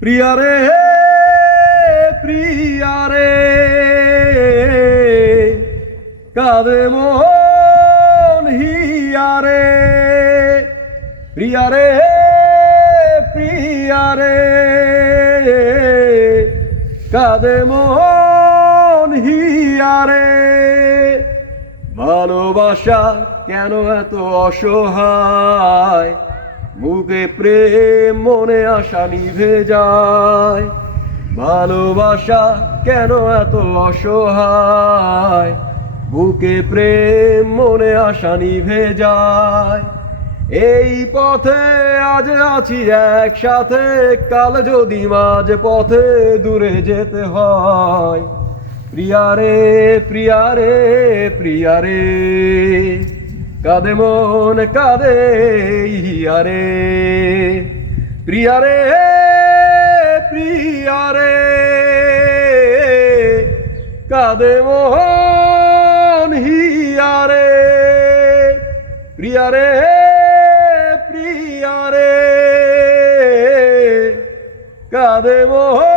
প্রিয়া রে প্রিয়া রে কাঁদে মন হিয়া রে প্রিয়া রে প্রিয়া রে কাঁদে মন হিয়া রে ভালোবাসা কেন এত অসহায় মুখে প্রেম মনে আশা নিভে যায় ভালোবাসা কেন এত অসহায় বুকে প্রেম মনে আশা নিভে যায় এই পথে আজ আছি একসাথে কাল যদি মাঝ পথে দূরে যেতে হয় প্রিয়া রে প্রিয়া রে প্রিয়া রে কাঁদে মন কাঁদে হিয়া রে প্রিয়া রে প্রিয়া রে কাঁদে মন হিয়া রে প্রিয়া রে প্রিয়া রে কাঁদে মন